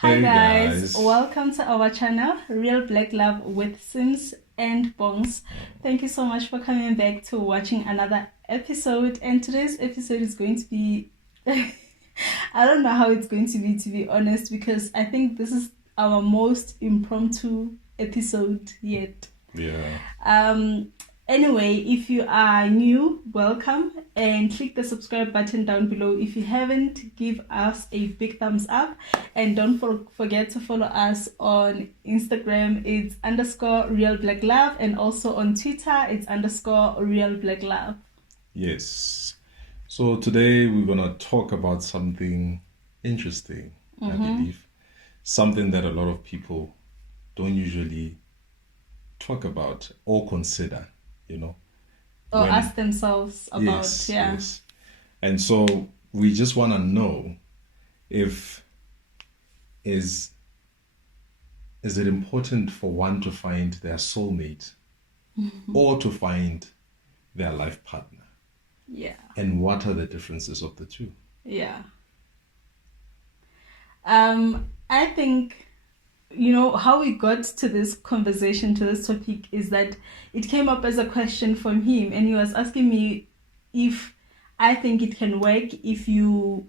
Hi Hey guys, guys. welcome to our channel, Real Black Love with Sims and Bongs. Thank you so much for coming back to watching another episode. And today's episode is going to be, I don't know how it's going to be honest, because I think this is our most impromptu episode yet. Yeah. Anyway, if you are new, welcome, and click the subscribe button down below. If you haven't, give us a big thumbs up, and don't forget to follow us on Instagram. It's _Real Black Love, and also on Twitter it's _Real Black Love. Yes. So today we're gonna talk about something interesting, I believe. Something that a lot of people don't usually talk about or consider, you know. Or When ask themselves about, yes, yeah. yes. And so we just wanna know if is is it important for one to find their soulmate or to find their life partner? Yeah. And what are the differences of the two? Yeah. I think, how we got to this conversation, to this topic, is that it came up as a question from him, and he was asking me if I think it can work if you,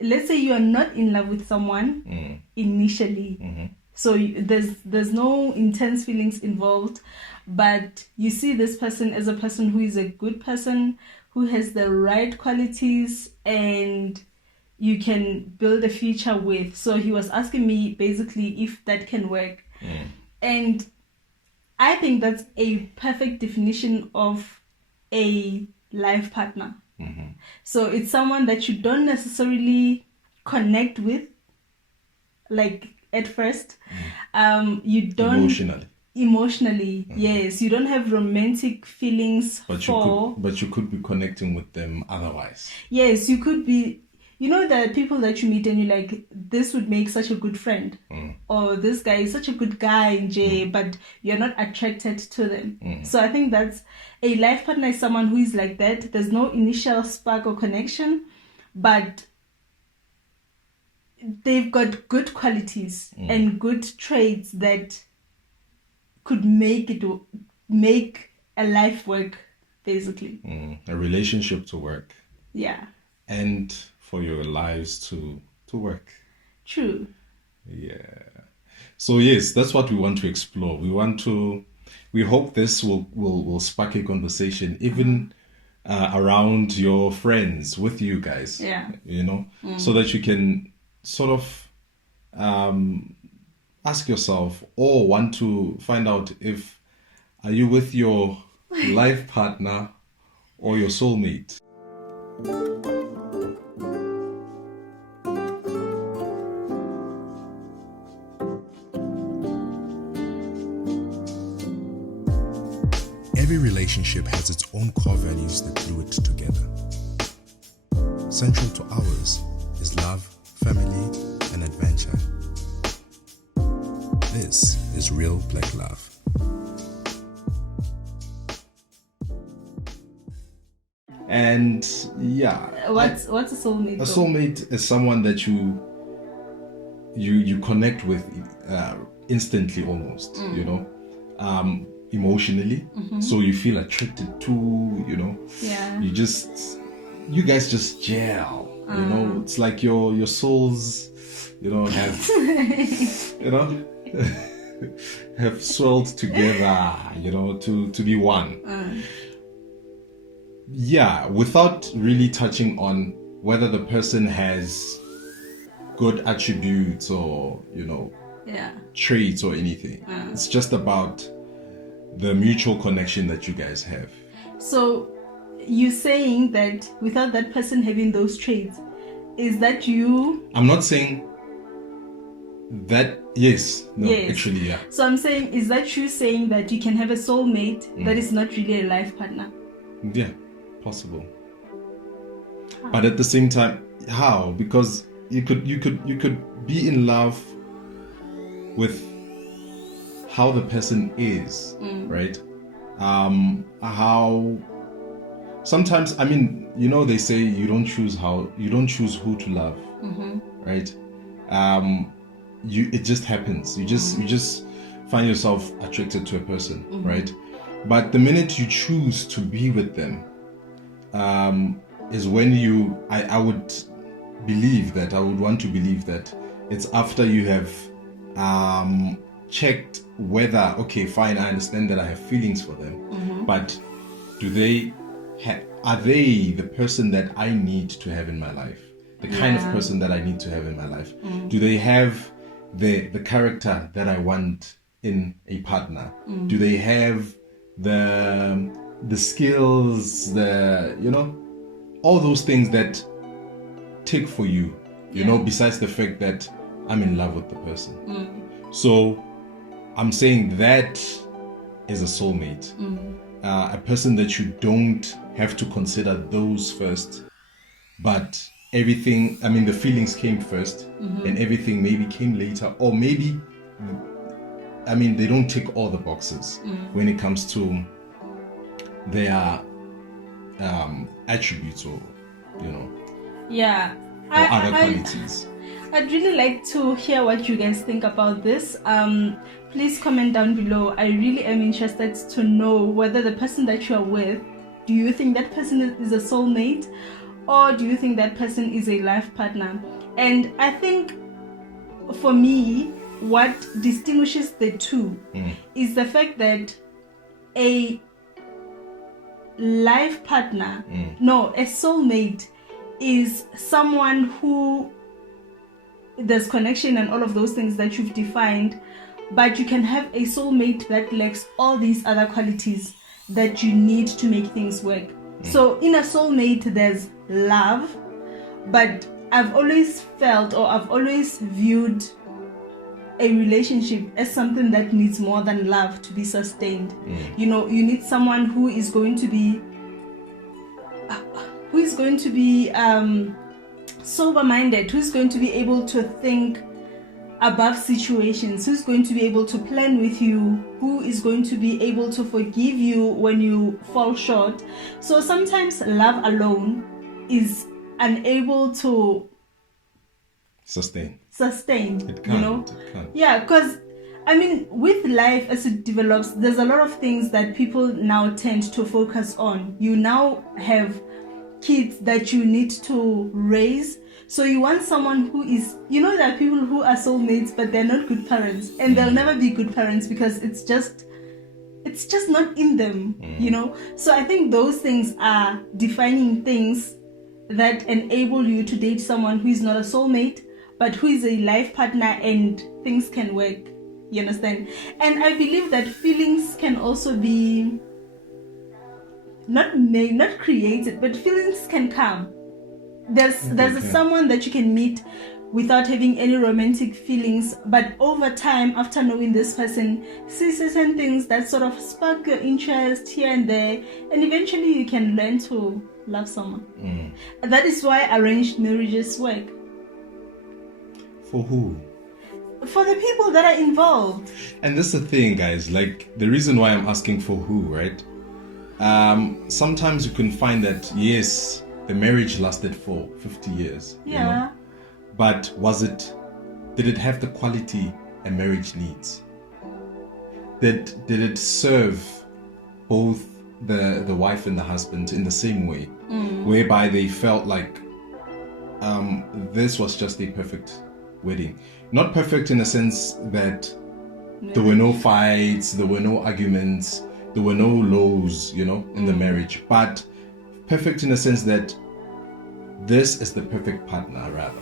let's say you are not in love with someone initially. So there's no intense feelings involved, but you see this person as a person who is a good person, who has the right qualities, and you can build a future with. So he was asking me basically if that can work. And I think that's a perfect definition of a life partner. So it's someone that you don't necessarily connect with, like at first. You don't emotionally, yes, you don't have romantic feelings, but you could be connecting with them otherwise. Yes, you could be. The people that you meet and you're like, this would make such a good friend, or this guy is such a good guy, but you're not attracted to them. So I think that's a life partner, is someone who is like that. There's no initial spark or connection, but they've got good qualities and good traits that could make a life work, basically. A relationship to work. Yeah. And for your lives to work. True. Yeah. So yes, that's what we want to explore. We hope this will spark a conversation even around your friends, with you guys. Yeah. So that you can sort of ask yourself or want to find out if are you with your life partner or your soulmate. Every relationship has its own core values that glue it together. Central to ours is love, family, and adventure. This is Real Black Love. And yeah, What's a soulmate? a soulmate is someone that you connect with instantly, almost. Emotionally. So you feel attracted to. Yeah. You guys just gel. It's like your souls, have have swelled together. To be one. Yeah, without really touching on whether the person has good attributes or traits or anything. It's just about the mutual connection that you guys have. So you saying that without that person having those traits, is that you? I'm not saying that. Yes. No, yes. Actually, yeah. So I'm saying, is that you saying that you can have a soulmate that is not really a life partner? Yeah, possible. But at the same time, how? Because you could be in love with how the person is, right? How sometimes, they say you don't choose who to love, right? it just happens. You just find yourself attracted to a person, right? But the minute you choose to be with them, is when I would want to believe that it's after you have checked whether, okay, fine, I understand that I have feelings for them, but are they the person that I need to have in my life? The kind of person that I need to have in my life? Do they have the character that I want in a partner? Do they have the skills, all those things that tick for you, besides the fact that I'm in love with the person. So I'm saying that is a soulmate, a person that you don't have to consider those first, but everything, the feelings came first, and everything maybe came later, or maybe, they don't tick all the boxes when it comes to their attributes, or other qualities. I'd really like to hear what you guys think about this. Please comment down below. I really am interested to know whether the person that you are with, do you think that person is a soulmate, or do you think that person is a life partner? And I think for me, what distinguishes the two is the fact that a life partner, a soulmate is someone who there's connection and all of those things that you've defined, but you can have a soulmate that lacks all these other qualities that you need to make things work. So in a soulmate, there's love, but I've always felt, or I've always viewed a relationship as something that needs more than love to be sustained. You need someone who is going to be sober-minded, who's going to be able to think above situations, who's going to be able to plan with you, who is going to be able to forgive you when you fall short. So sometimes love alone is unable to sustain. It can't. Yeah, because with life as it develops, there's a lot of things that people now tend to focus on. You now have kids that you need to raise, so you want someone who is, there are people who are soulmates but they're not good parents, and they'll never be good parents because it's just not in them. So I think those things are defining things that enable you to date someone who is not a soulmate but who is a life partner, and things can work. You understand? And I believe that feelings can also be not created, but feelings can come. There's someone that you can meet without having any romantic feelings, but over time, after knowing this person, see certain things that sort of spark your interest here and there, and eventually you can learn to love someone. That is why arranged marriages work. For who? For the people that are involved. And that's the thing, guys, like the reason why I'm asking for who, right? Sometimes you can find that, yes, the marriage lasted for 50 years. But did it have the quality a marriage needs? Did it serve both the wife and the husband in the same way, whereby they felt like this was just a perfect wedding? Not perfect in the sense that there were no fights, there were no arguments, there were no lows, in the marriage, but perfect in the sense that this is the perfect partner, rather.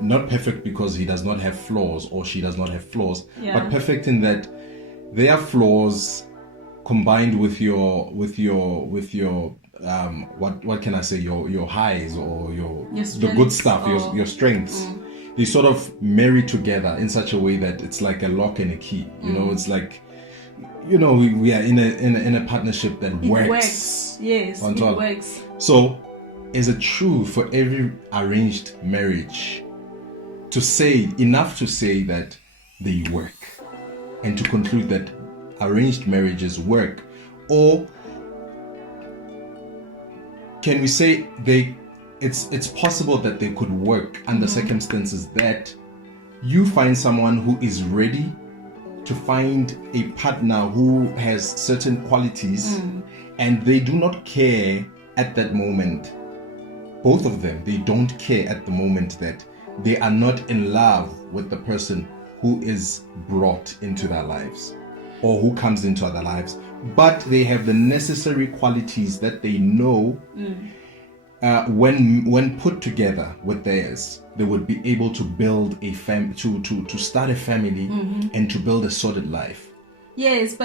Not perfect because he does not have flaws or she does not have flaws, but perfect in that their flaws combined with your what can I say, your highs or the good stuff, your strengths, they sort of marry together in such a way that it's like a lock and a key. It's like, we are in a partnership that works. Yes, it works. So is it true for every arranged marriage to say enough to say that they work, and to conclude that arranged marriages work? Or can we say it's possible that they could work under circumstances that you find someone who is ready to find a partner who has certain qualities, and they do not care at that moment. Both of them, they don't care at the moment that they are not in love with the person who is brought into their lives or who comes into their lives, but they have the necessary qualities that they know when put together with theirs, they would be able to build a to start a family and to build a solid life. Yes,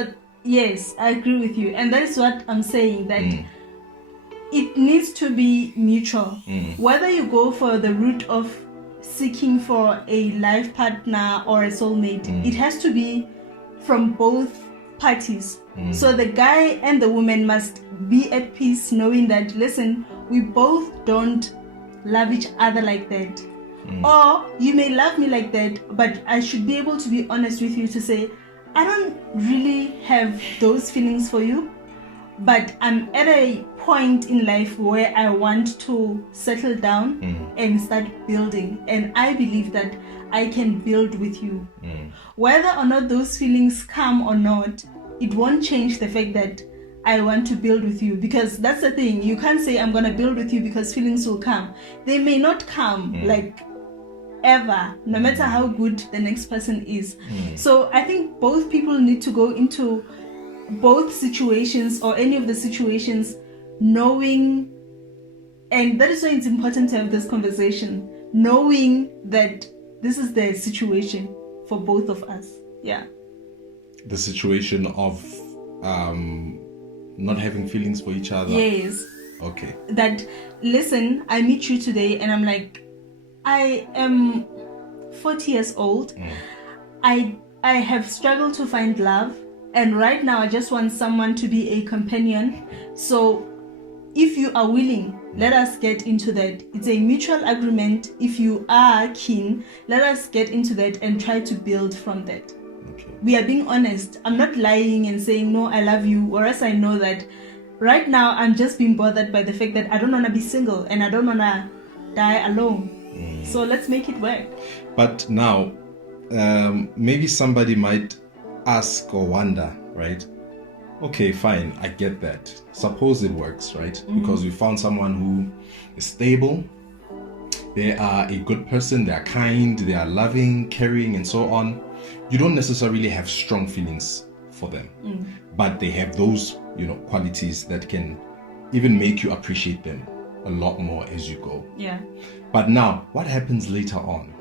I agree with you, and that is what I'm saying, that it needs to be mutual. Whether you go for the route of seeking for a life partner or a soulmate, it has to be from both parties. So the guy and the woman must be at peace, knowing that, listen, we both don't love each other like that. Or you may love me like that, but I should be able to be honest with you to say, I don't really have those feelings for you, but I'm at a point in life where I want to settle down and start building. And I believe that I can build with you. Whether or not those feelings come or not, it won't change the fact that I want to build with you. Because that's the thing. You can't say I'm going to build with you because feelings will come. They may not come like ever, no matter how good the next person is. So I think both people need to go into both situations or any of the situations knowing, and that is why it's important to have this conversation, knowing that this is the situation for both of us. The situation of not having feelings for each other. Yes. Okay. That, listen, I meet you today and I'm like, I am 40 years old. I have struggled to find love, and right now I just want someone to be a companion. So if you are willing, let us get into that. It's a mutual agreement. If you are keen, let us get into that and try to build from that. Okay. We are being honest. I'm not lying and saying, no, I love you, whereas I know that right now I'm just being bothered by the fact that I don't want to be single and I don't want to die alone. So let's make it work. But now, maybe somebody might ask or wonder, right? Okay, fine, I get that. Suppose it works, right? Because we found someone who is stable, they are a good person, they are kind, they are loving, caring, and so on. You don't necessarily have strong feelings for them, but they have those, qualities that can even make you appreciate them a lot more as you go. Yeah. But now, what happens later on?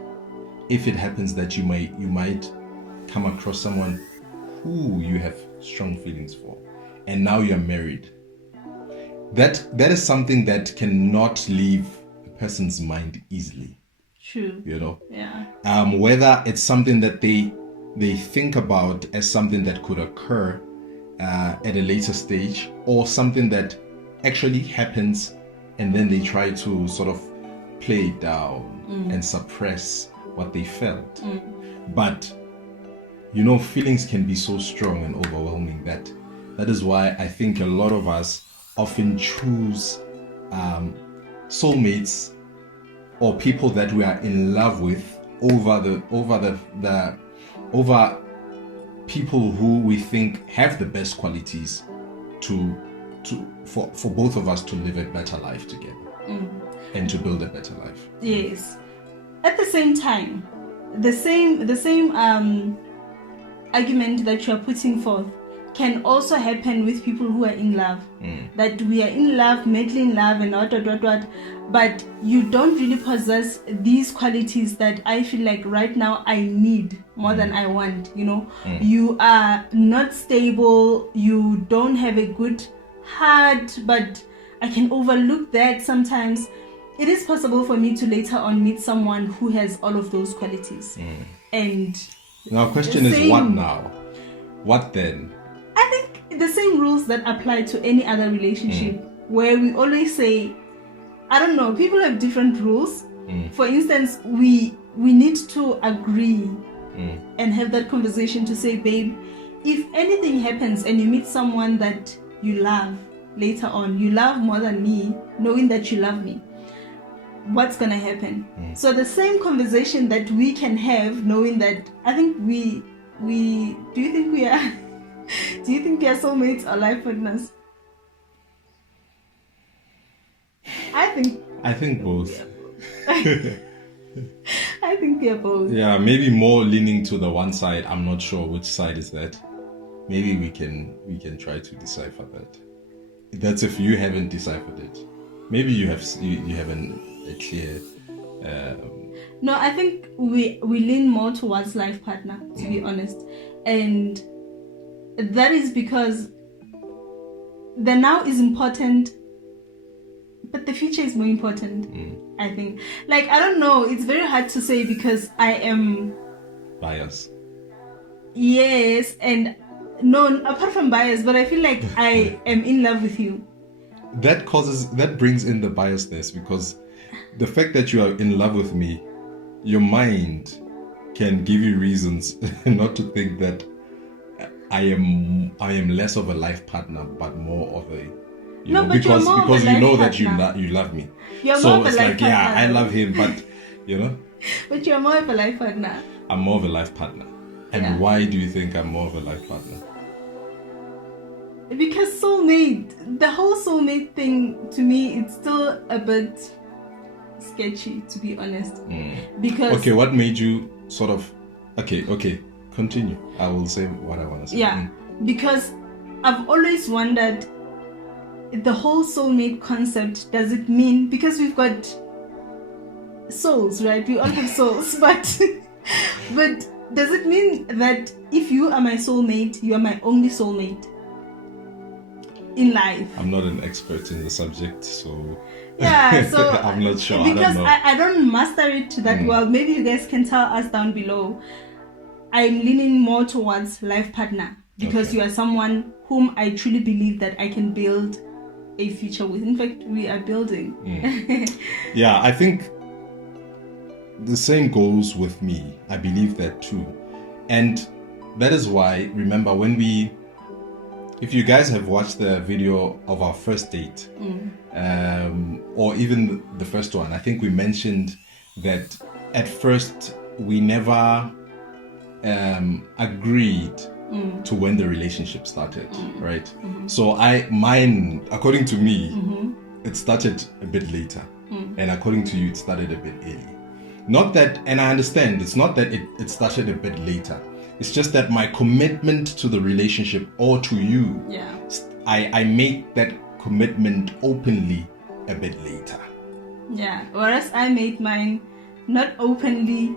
If it happens that you might come across someone who you have strong feelings for, and now you're married. That is something that cannot leave a person's mind easily. True. Yeah. Whether it's something that they think about as something that could occur at a later stage, or something that actually happens and then they try to sort of play it down and suppress what they felt. But feelings can be so strong and overwhelming that is why I think a lot of us often choose soulmates or people that we are in love with over people who we think have the best qualities for both of us to live a better life together and to build a better life. Yes. At the same time, the same argument that you are putting forth can also happen with people who are in love. That we are in love, madly in love, and what, but you don't really possess these qualities that I feel like right now I need more than I want. You are not stable, you don't have a good heart, but I can overlook that sometimes. It is possible for me to later on meet someone who has all of those qualities. And now, question is, what now? What then? I think the same rules that apply to any other relationship, where we always say, I don't know, people have different rules. For instance, we need to agree and have that conversation to say, babe, if anything happens and you meet someone that you love later on, you love more than me, knowing that you love me, what's gonna happen. So the same conversation that we can have, knowing that I think we do you think we are do you think we are soulmates or life partners? I think both. I think we are both. Yeah, maybe more leaning to the one side. I'm not sure which side is that. Maybe we can try to decipher that. That's if you haven't deciphered it. Maybe you haven't a clear. No, I think we lean more towards life partner, to be honest, and that is because the now is important, but the future is more important. I think. Like, I don't know. It's very hard to say because I am biased. Yes, and no, apart from bias, but I feel like I am in love with you. That brings in the biasness, because the fact that you are in love with me, your mind can give you reasons not to think that I am less of a life partner, but more of a because you know that you love me. You're so more of it's a life like partner, I love him, but But you're more of a life partner. I'm more of a life partner. And why do you think I'm more of a life partner? Because soulmate, the whole soulmate thing, to me, it's still a bit sketchy, to be honest. Because okay, what made you sort of okay, continue. I will say what I want to say. Yeah, because I've always wondered, the whole soulmate concept, does it mean, because we've got souls, right? We all have souls, but does it mean that if you are my soulmate, you are my only soulmate in life? I'm not an expert in the subject, so yeah, so I'm not sure. Because I don't master it that well. Maybe you guys can tell us down below. I'm leaning more towards life partner, because you are someone whom I truly believe that I can build a future with. In fact, we are building. Yeah, I think the same goes with me. I believe that too. And that is why, remember, if you guys have watched the video of our first date, or even the first one, I think we mentioned that at first we never agreed to when the relationship started, right? So according to me, it started a bit later, and according to you, it started a bit early. Not that, and I understand, it's not that it started a bit later. It's just that my commitment to the relationship, or to you, I made that commitment openly a bit later. Yeah, whereas I made mine not openly,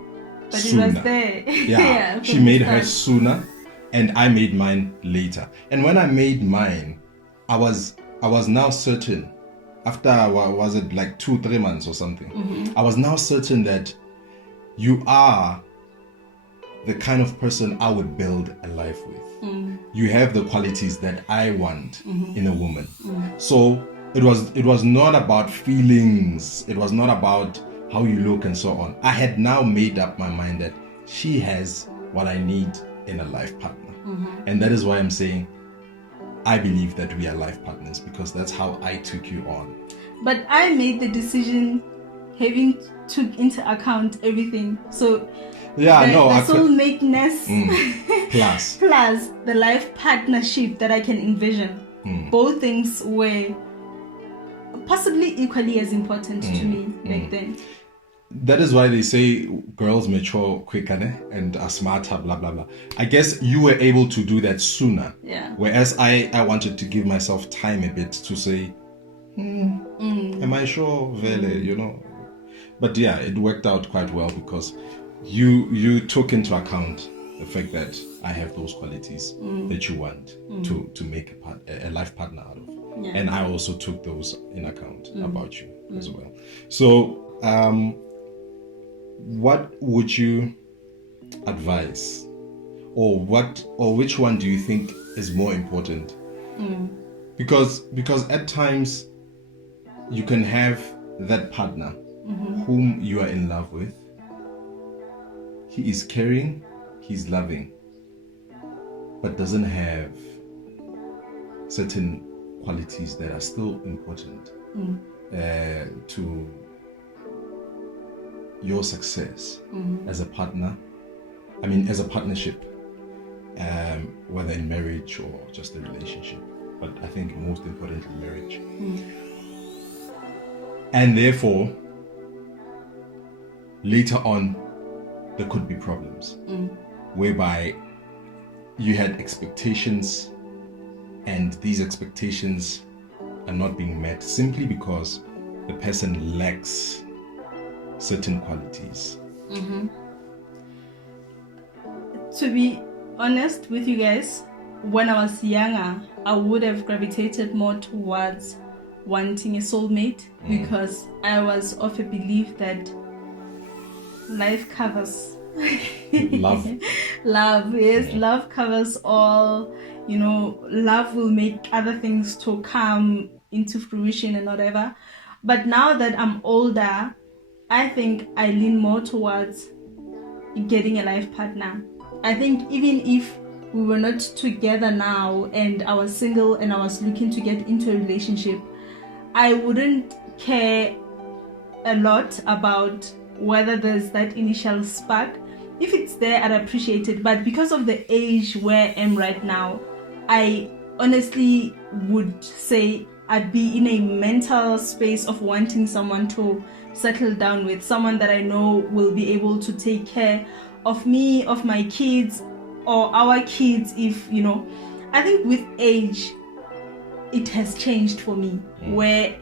but sooner. It was there. Yeah, she made hers sooner, and I made mine later. And when I made mine, I was now certain. After, was it like 2-3 months or something? I was now certain that you are the kind of person I would build a life with. You have the qualities that I want in a woman. So it was not about feelings. It was not about how you look and so on. I had now made up my mind that she has what I need in a life partner. And that is why I'm saying I believe that we are life partners, because that's how I took you on. But I made the decision having took into account everything. So the soulmateness plus the life partnership that I can envision. Both things were possibly equally as important to me back then. That is why they say girls mature quicker and are smarter, blah, blah, blah. I guess you were able to do that sooner. Yeah. Whereas I wanted to give myself time a bit to say, am I sure, Vele, But yeah, it worked out quite well, because you took into account the fact that I have those qualities that you want to make a life partner out of. Yeah. And I also took those in account about you as well. So, what would you advise, or which one do you think is more important? Because at times you can have that partner whom you are in love with. He is caring, he's loving, but doesn't have certain qualities that are still important your success as a partner, as a partnership, whether in marriage or just a relationship, but I think most importantly marriage. And therefore, later on, there could be problems whereby you had expectations and these expectations are not being met simply because the person lacks certain qualities. To be honest with you guys, when I was younger, I would have gravitated more towards wanting a soulmate because I was of a belief that life covers Love. Yes, love covers all. Love will make other things to come into fruition and whatever. But now that I'm older, I think I lean more towards getting a life partner. I think even if we were not together now and I was single and I was looking to get into a relationship, I wouldn't care a lot about whether there's that initial spark. If it's there, I'd appreciate it. But because of the age where I am right now, I honestly would say I'd be in a mental space of wanting someone to settle down with, someone that I know will be able to take care of me, of my kids, or our kids. I think with age, it has changed for me, where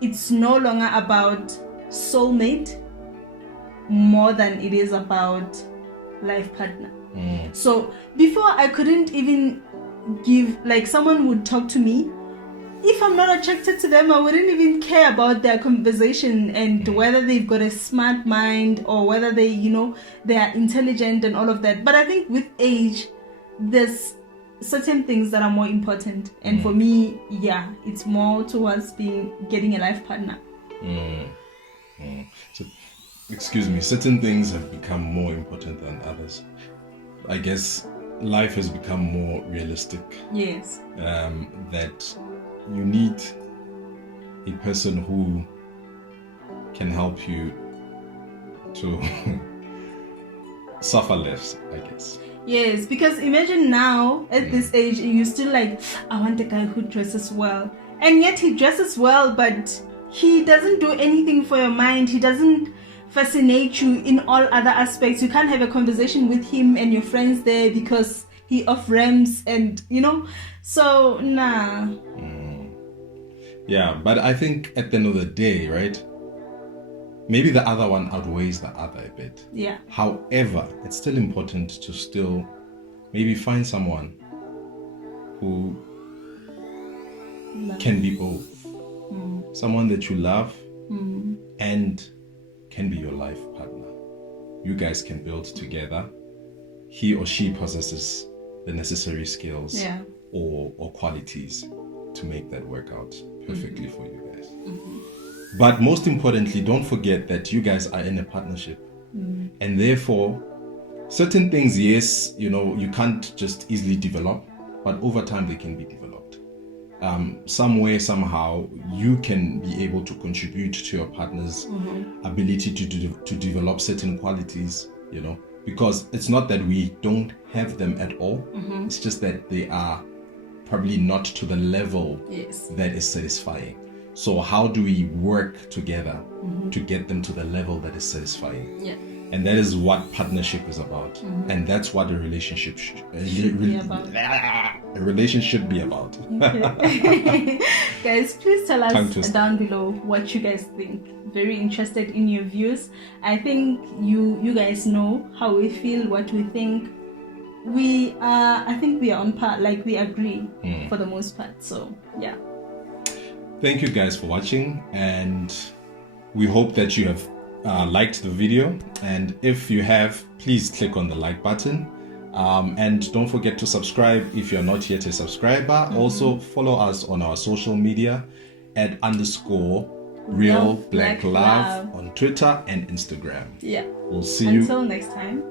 it's no longer about soulmate more than it is about life partner. So before, I couldn't even give, someone would talk to me. If I'm not attracted to them, I wouldn't even care about their conversation and whether they've got a smart mind or whether they are intelligent and all of that. But I think with age, there's certain things that are more important. And for me, it's more towards getting a life partner. So, excuse me, certain things have become more important than others. I guess life has become more realistic. Yes. That you need a person who can help you to suffer less, I guess. Yes, because imagine now at this age, you still I want a guy who dresses well. And yet he dresses well, but he doesn't do anything for your mind. He doesn't fascinate you in all other aspects. You can't have a conversation with him and your friends there because he off ramps and so nah. Yeah, but I think at the end of the day, right, maybe the other one outweighs the other a bit. Yeah. However, it's still important to still maybe find someone who can be both. Someone that you love and can be your life partner. You guys can build together. He or she possesses the necessary skills or qualities to make that work out perfectly for you guys. But most importantly, don't forget that you guys are in a partnership. And therefore, certain things, yes, you can't just easily develop, but over time they can be developed. Some way, somehow, you can be able to contribute to your partner's ability to develop certain qualities, because it's not that we don't have them at all. It's just that they are probably not to the level that is satisfying. So how do we work together to get them to the level that is satisfying? Yeah. And that is what partnership is about. And that's what a relationship should be about. A relationship be about. Okay. Guys, please tell us down below what you guys think. Very interested in your views. I think you guys know how we feel, what we think. I think we are on par, we agree for the most part. So yeah. Thank you guys for watching, and we hope that you have liked the video. And if you have, please click on the like button, and don't forget to subscribe if you're not yet a subscriber. Also follow us on our social media at _Real Black Love on Twitter and Instagram. Yeah. We'll see you until next time.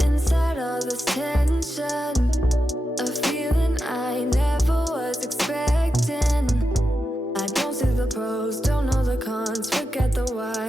Inside all this tension, a feeling I never was pros, don't know the cons, forget the why.